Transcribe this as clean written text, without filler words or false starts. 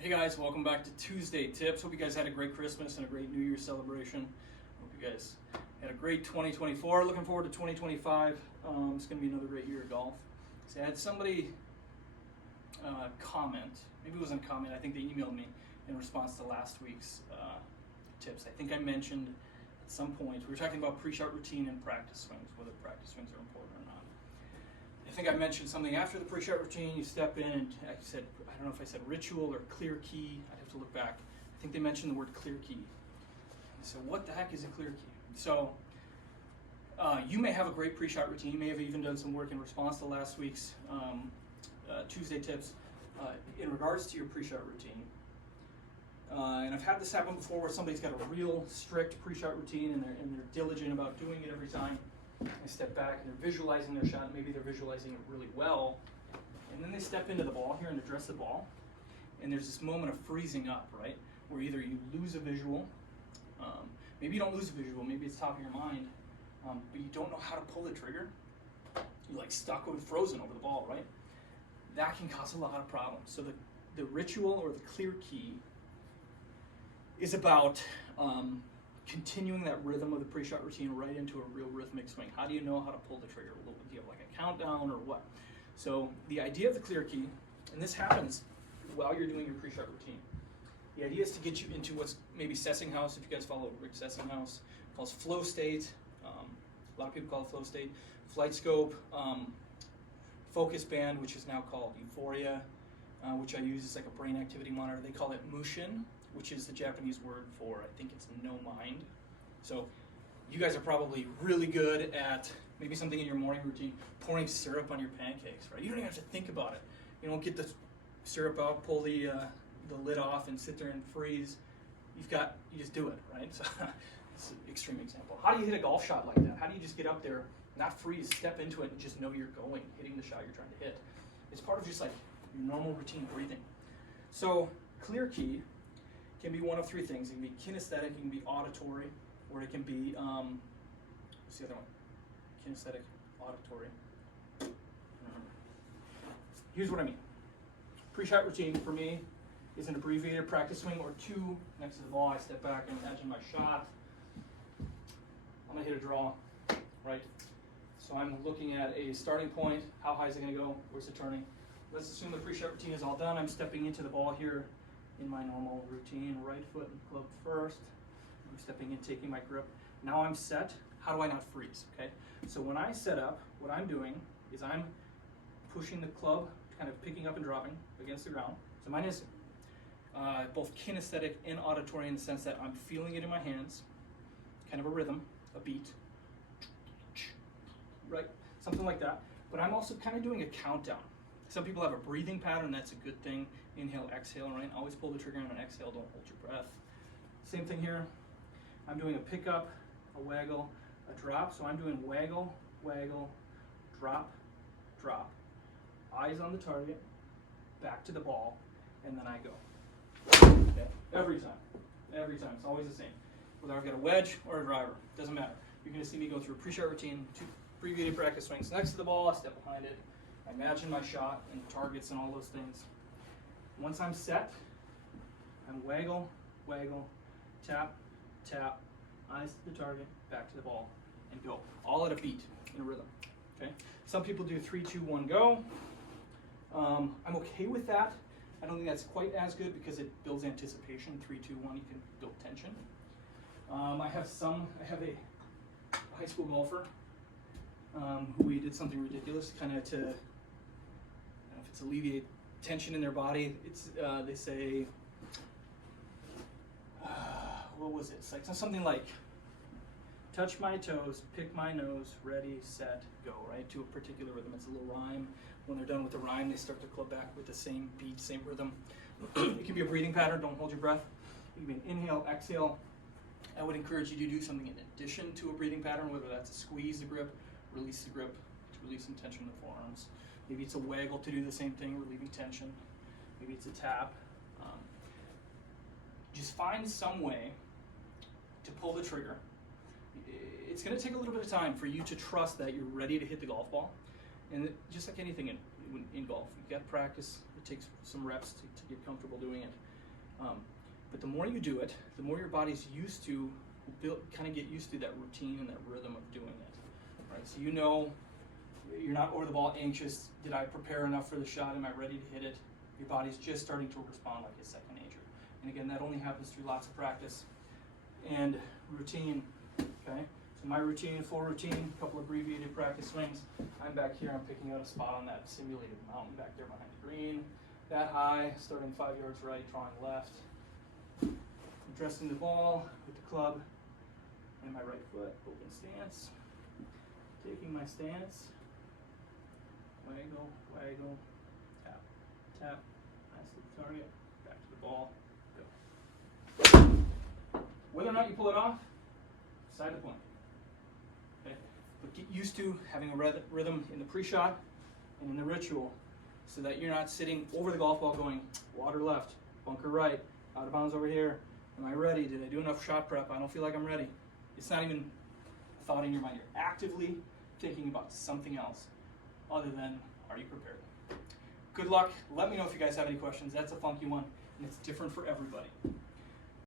Hey guys, welcome back to Tuesday Tips. Hope you guys had a great Christmas and a great New Year's celebration. Hope you guys had a great 2024. Looking forward to 2025. It's going to be another great year of golf. So I had somebody comment, maybe it wasn't a comment, I think they emailed me in response to last week's tips. I think I mentioned at some point, we were talking about pre-shot routine and practice swings, whether practice swings are important or not. I think I mentioned something after the pre-shot routine, you step in and I said, I don't know if I said ritual or clear key, I'd have to look back. I think they mentioned the word clear key. So what the heck is a clear key? So you may have a great pre-shot routine, you may have even done some work in response to last week's Tuesday tips in regards to your pre-shot routine. And I've had this happen before where somebody's got a real strict pre-shot routine and they're diligent about doing it every time. They step back and they're visualizing their shot, maybe they're visualizing it really well, and then they step into the ball here and address the ball, and there's this moment of freezing up, right? Where either you lose a visual, maybe you don't lose a visual, maybe it's top of your mind, but you don't know how to pull the trigger. You're like stuck with frozen over the ball, right? That can cause a lot of problems. So the ritual or the clear key is about continuing that rhythm of the pre-shot routine right into a real rhythmic swing. How do you know how to pull the trigger? Do you have like a countdown or what? So the idea of the clear key, and this happens while you're doing your pre-shot routine, the idea is to get you into what's maybe Sessinghaus, if you guys follow Rick Sessinghaus, calls flow state. A lot of people call it flow state. Flight scope, focus band, which is now called Euphoria, which I use as like a brain activity monitor. They call it Mushin, which is the Japanese word for, I think it's no mind. So you guys are probably really good at maybe something in your morning routine, pouring syrup on your pancakes, right? You don't even have to think about it. You don't get the syrup out, pull the lid off and sit there and freeze. You just do it, right? So it's an extreme example. How do you hit a golf shot like that? How do you just get up there, not freeze, step into it and just know you're going, hitting the shot you're trying to hit? It's part of just like your normal routine breathing. So clear key can be one of three things. It can be kinesthetic, it can be auditory, or it can be, what's the other one? Kinesthetic, auditory. Here's what I mean. Pre-shot routine for me is an abbreviated practice swing or two next to the ball. I step back and imagine my shot. I'm gonna hit a draw, right? So I'm looking at a starting point. How high is it gonna go? Where's it turning? Let's assume the pre-shot routine is all done. I'm stepping into the ball here in my normal routine, right foot and club first. I'm stepping in, taking my grip. Now I'm set. How do I not freeze, okay? So when I set up, what I'm doing is I'm pushing the club, kind of picking up and dropping against the ground. So mine is both kinesthetic and auditory in the sense that I'm feeling it in my hands, kind of a rhythm, a beat, right? Something like that. But I'm also kind of doing a countdown. Some people have a breathing pattern, that's a good thing. Inhale, exhale, right? Always pull the trigger on an exhale, don't hold your breath. Same thing here. I'm doing a pickup, a waggle, a drop. So I'm doing waggle, waggle, drop, drop. Eyes on the target, back to the ball, and then I go. Okay? Every time. It's always the same. Whether I've got a wedge or a driver, doesn't matter. You're gonna see me go through a pre-shot routine, two abbreviated practice swings next to the ball, I step behind it. I imagine my shot and targets and all those things. Once I'm set, I'm waggle, waggle, tap, tap, eyes to the target, back to the ball, and go. All at a beat in a rhythm. Okay? Some people do 3, 2, 1, go. I'm okay with that. I don't think that's quite as good because it builds anticipation. 3, 2, 1, you can build tension. I have a high school golfer who we did something ridiculous, kind of to, I don't know if it's alleviate tension in their body. It's they say, what was it? It's like something like, touch my toes, pick my nose, ready, set, go, right? To a particular rhythm. It's a little rhyme. When they're done with the rhyme, they start the club back with the same beat, same rhythm. It can be a breathing pattern, don't hold your breath. It can be an inhale, exhale. I would encourage you to do something in addition to a breathing pattern, whether that's a squeeze the grip, release the grip, to relieve some tension in the forearms. Maybe it's a waggle to do the same thing, relieving tension. Maybe it's a tap. Just find some way to pull the trigger. It's going to take a little bit of time for you to trust that you're ready to hit the golf ball. And just like anything in golf, you've got to practice. It takes some reps to get comfortable doing it. But the more you do it, the more your body's used to, kind of get used to that routine and that rhythm of doing it. Right? So you know, you're not over the ball anxious. Did I prepare enough for the shot? Am I ready to hit it? Your body's just starting to respond like it's second nature. And again, that only happens through lots of practice and routine. Okay. So my routine, full routine, a couple abbreviated practice swings. I'm back here. I'm picking out a spot on that simulated mountain back there behind the green. That high, starting 5 yards right, drawing left. Addressing the ball with the club and my right foot, open stance. Taking my stance. Waggle, waggle, tap, tap. That's the target. Back to the ball. Go. Whether or not you pull it off, side the point. Okay? But get used to having a rhythm in the pre-shot and in the ritual, so that you're not sitting over the golf ball going, water left, bunker right, out of bounds over here. Am I ready? Did I do enough shot prep? I don't feel like I'm ready. It's not even a thought in your mind. You're actively thinking about something else other than, are you prepared? Good luck. Let me know if you guys have any questions. That's a funky one, and it's different for everybody.